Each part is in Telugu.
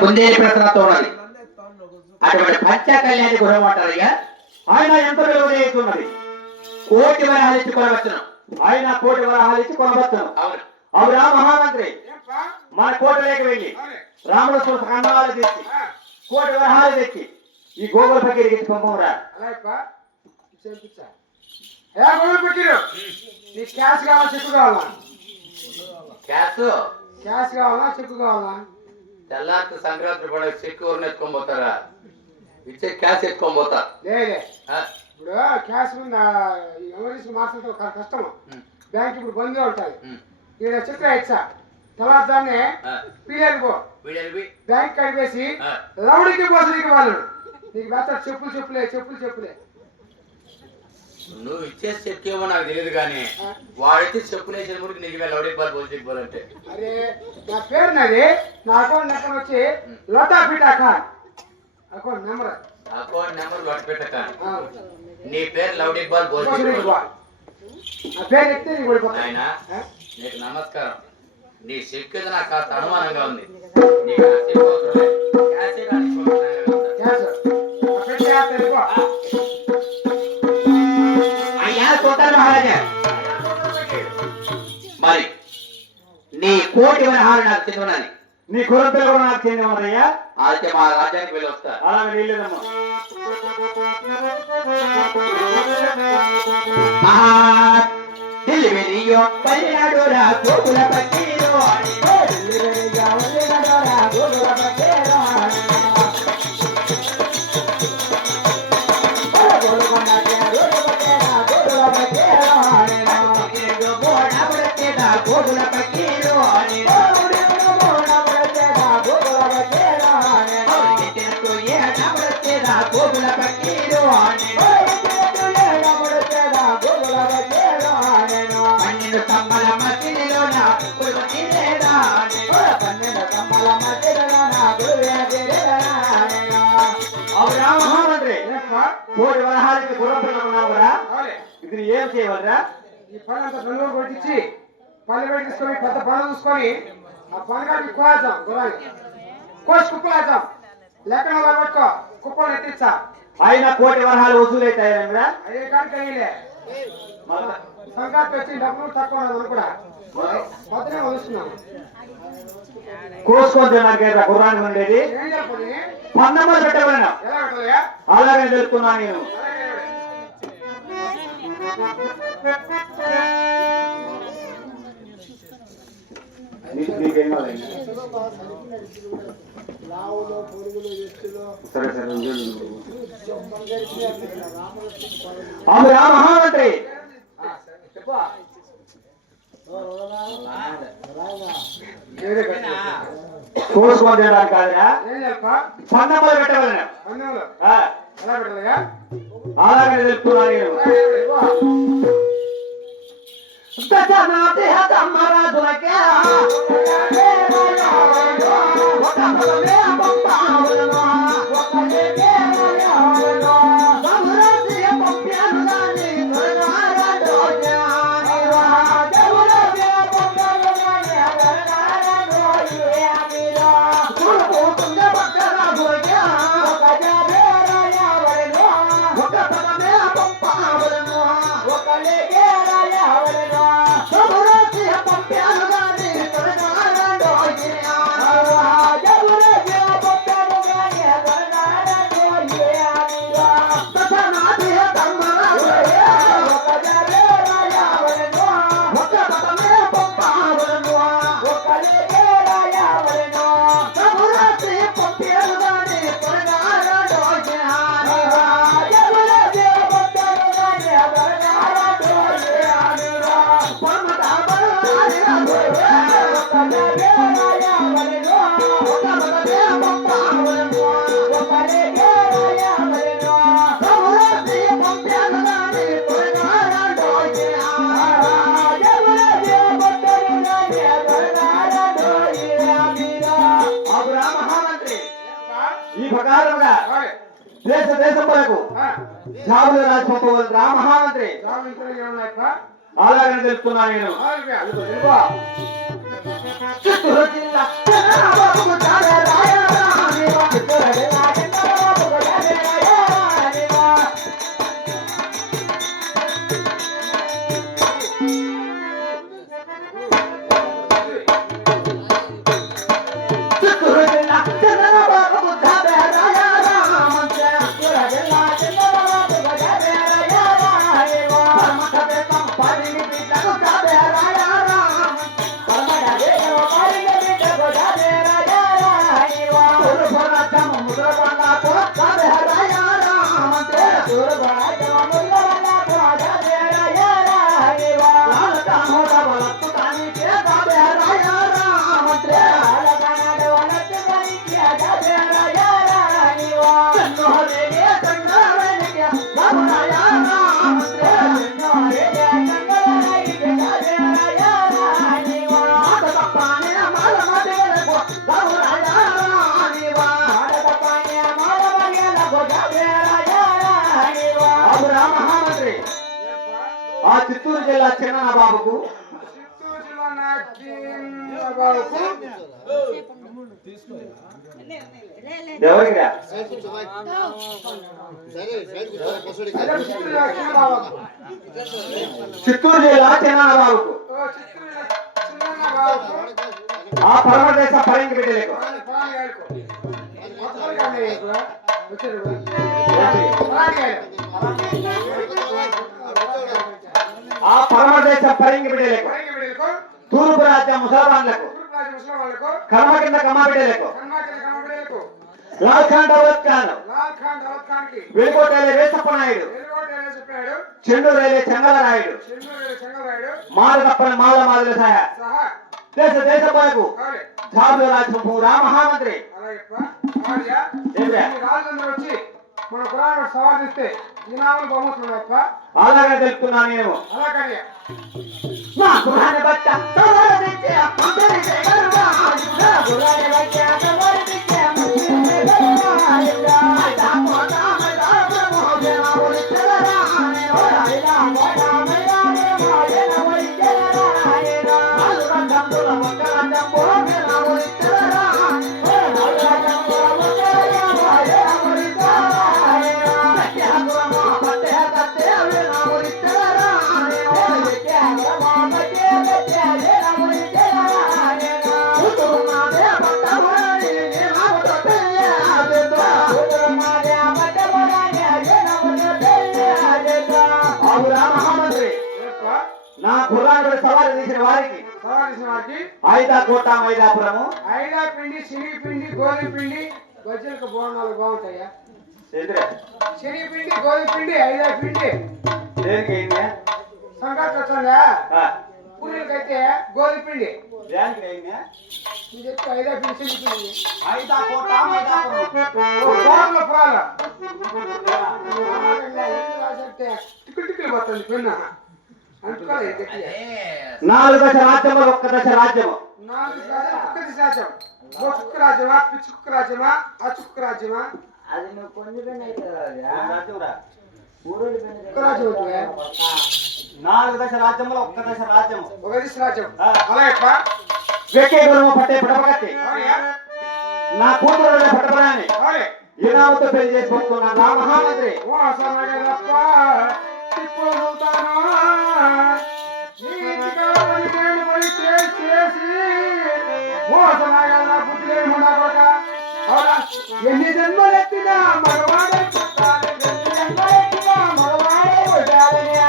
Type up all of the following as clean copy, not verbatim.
కుందేలు ప్రసన్నతో ఉన్నది. అటువంటి పంచ కళ్యాణి గృహం అంటారయ్యా. ఆయన ఎంత విలువ చేస్తున్నది? కోటి వరహాలు ఇచ్చి కొనవచ్చును. ఆయన కోటి వరహాలు ఇచ్చి కొనవచ్చును. అవును. అవునా మహామంత్రి? మన కోటలోకి వెళ్ళి రాముడు కన్నాలు తెచ్చి కోటి వరహాలు తెచ్చి ఈ గోగుల పక్కడికి ఇచ్చి పంపమురా. క్యాష్ కావాలా చెక్కు కావాలా? క్యాష్ కావాలా చెక్కు కావాలా? తెల్లారి సంక్రాంతి పండుగ చెక్కు ఊరిని ఎత్తుకొని పోతారా? ఇచ్చే క్యాష్ ఎత్తుకొని పోతా. లేదే ఇప్పుడు క్యాష్ ఎమర్జెన్సీ మార్చడం కష్టం. బ్యాంక్ ఇప్పుడు బంద్గా ఉంటాయి. ఈయన చెక్ ఇచ్చా తెల్లారుదాన్ని పీరియడ్కో బ్యాంక్ కడిపేసి రౌడీకి పోసలికి వాళ్ళు నీకు వేస్తారు. చెప్పులే నువ్వు ఇచ్చే చెక్ ఏమో నాకు తెలియదు కానీ వాడైతే చెప్పులేసిన కూడా నీకు లౌడీ పాలు పోసి పోవాలంటే. అరే నా పేరు నాది. నా అకౌంట్ నెంబర్ వచ్చి లోటా పిటా ఖాన్. Account number లోట పిటా Khan. నీ పేరు లౌడీ బాల్ పోసి నా పేరు ఎత్తే ఆయన నీకు నమస్కారం. నీ చెక్ ఏదో నాకు కాస్త అనుమానంగా ఉంది. మరి నీ కోటి వరహాలు నాకు చెందునని నీ కుర్రపిల్ల కూడా నాకు చెందినయ్యా. అయితే మా రాజ్యానికి వెళ్ళి వస్తా. అలాగే వెళ్ళేదమ్మా. దిల్లివెలియో పల్లెనాడోరా గోకుల పక్కీరో గోకుల పక్కీరో గోకుల పక్కీరో పన్నెండు స్తంభాల మధ్యలో నా గురువు తీరేరా. అవునా మహామంత్రి? కోటి వరహాలకి గుర్రపిల్ల ఉన్నావు కదా, ఇది ఏం చేయవలరా? ఈ పని అంతా నలుగురు కొట్టించి పళ్ళు పెట్టించుకొని పెద్ద పనులు చూసుకొని ఆ పనుగాడికి కోయేద్దాం. గుర్రాన్ని కోసి కుప్పలేద్దాం. లెక్కన పట్టుకో కుప్పలు ఎత్తిచ్చా. ఆయన కోటి వరహాలు వసూలైతాయరా? అదే కానీ కయ్యలే సంక్రాంతి వచ్చి డబ్బులు తక్కువ ఉన్నది కూడా పొద్దునే వస్తున్నాను. కోసుకొని తిన్నాకేరా గుర్రాన్ని ఉండేది. ఏం చెప్పండి పందమ్మలు పెట్టవలను ఎలా ఉంటుందా? అలాగే తెలుసుకున్నా నేను. మహామంత్రి కోసుకొని తినడానికి కాదురా, పందమ్మలు పెట్టవలను ఎలా పెట్టదా? అలాగే తెలుసుకున్నా నేను. మహారాజులకే దేశ దేశములకు జాబులు రాజపంపవలరా మహామంత్రి? అలాగని తెలుసుకున్నా నేను. చిత్తూరు జిల్లా చంద్రబాబు జాబే రాయారా మంత్రి చిత్తూరు జిల్లా చంద్రబాబు జాబే రాయారా పరమకవే సంపాదిని బిడ్డకు జాబే రాయారా పరమకవే బిడ్డకు జాబే రాయారా తూర్పురాజ్యం ముద్రబండకు జాబే రాయారా మంత్రి తూర్పురాజ్యం ముద్రబండకు జాబే రాయారా లాలకామోడ వలత్తు కానికి జాబే రాయారా మంత్రి లాలకామోడ వలత్తు కానికి జాబే రాయారా కన్నోరేగే సంగరేగే జాబే రాయారా మంత్రి కన్నోరేగే సంగరేగే జాబే రాయారా మాటల పానే మాల మదేలకు జాబే రాయారా మాటల పానే మాల మదేలకు జాబే రాయారా అవురా మహామంత్రి ఆ చిత్తూరు జిల్లా చిన్న బాబుకు చిత్తూరు జిల్లా నాయకులకు ఎవరికిరా చిత్తూరు జిల్లా చిన్న బాబుకు ఆ పరమదేశ పరంగి బిడ్డలకు ఆ పరమదేశ పరంగి బిడ్డలకు తూర్పు రాజ్య ముసల్మాన్లకు కర్మ కింద కమ్మ బిడ్డలకు లాల్ ఖాన్ వెలుగోటేలే వేసప్ప నాయుడు చెండూరేలే చెంగలరాయుడు మాలదప్పని మాల మాదిరి సహా దేశ బాబు జాబు రాజు రామహామంత్రి వచ్చి మన పురాణ సవాదిస్తే ఈ నామలు బహుమతులు అలాగే తెలుపుతున్నా నేను అలాగే నా పురాణ బట్ట సవాదిస్తే అందరి జగరువా నా పురాణ బట్ట సవాదిస్తే అందరి జగరువా నా మోనా మదా మోజనా ఒలిచరా ఓరా మోనా మదా మోజనా ఒలిచరా నాలుగు దండుల ఒక్కరండం పోగనా ఒలిచరా నాలుగు దండుల ఒక్కరండం పోగనా ఒలిచరా సత్యగురమా బట్టే కట్టే నా ఒలిచరా సత్యగురమా బట్టే కట్టే నా ఒలిచరా ఉతురుమాదే బట్టవని నా బట్టె ఆదెతో ఉతురుమాదే బట్టవని నా బట్టె ఆదెతో అవురా మహామంత్రి నా పురాణుడు సవాలు తీసిన వారికి ఐదా కోట మైదాపురము ఐదా పిండి శనగ పిండి గోధుమ పిండి గజ్జలకు బోనాలు బాగుంటాయా శనగ పిండి గోధుమ పిండి ఐదా పిండి దేనికి అయిందా సంక్రాంతి వచ్చిందా పూరీలకైతే గోధుమ పిండి దేనికి అయిందా నేను చెప్తే ఐదా పిండి శనగ పిండి ఐదా కోట మైదాపురం కోట్ల పురాలు టిక్కులు టిక్కులు పోతుంది పెన్న అనుకోలేదు నాలుగు దశ రాజ్యము ఒక్క దశ రాజ్యము నాలుగు రాజ్యం ఒక్క దిశ రాజ్యం చుక్క రాజ్యమా పిచ్చి కుక్క రాజ్యమా అచుక్క రాజ్యమా అది నువ్వు కొంచెం రాజ్యమురా ఒక్క రాజ్యం అవుతుంది నాలుగు దశ రాజ్యములో ఒక్క దశ రాజ్యము ఒక దిశ రాజ్యం అలాగే వెక్కే గురువు పట్టే పడపగట్టి నా కూతురు పట్టపడాని ఈనామతో పెళ్లి చేసుకుంటున్నా నా మహామంత్రి ఎన్ని జన్మలెత్తినా మగవాడే పుట్టాలి, ఎన్ని జన్మలెత్తినా మగవాడే పుట్టాలనియా.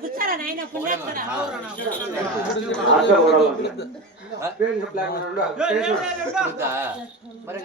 కూర్చారా నాయన పుణ్యాత్మరా మరి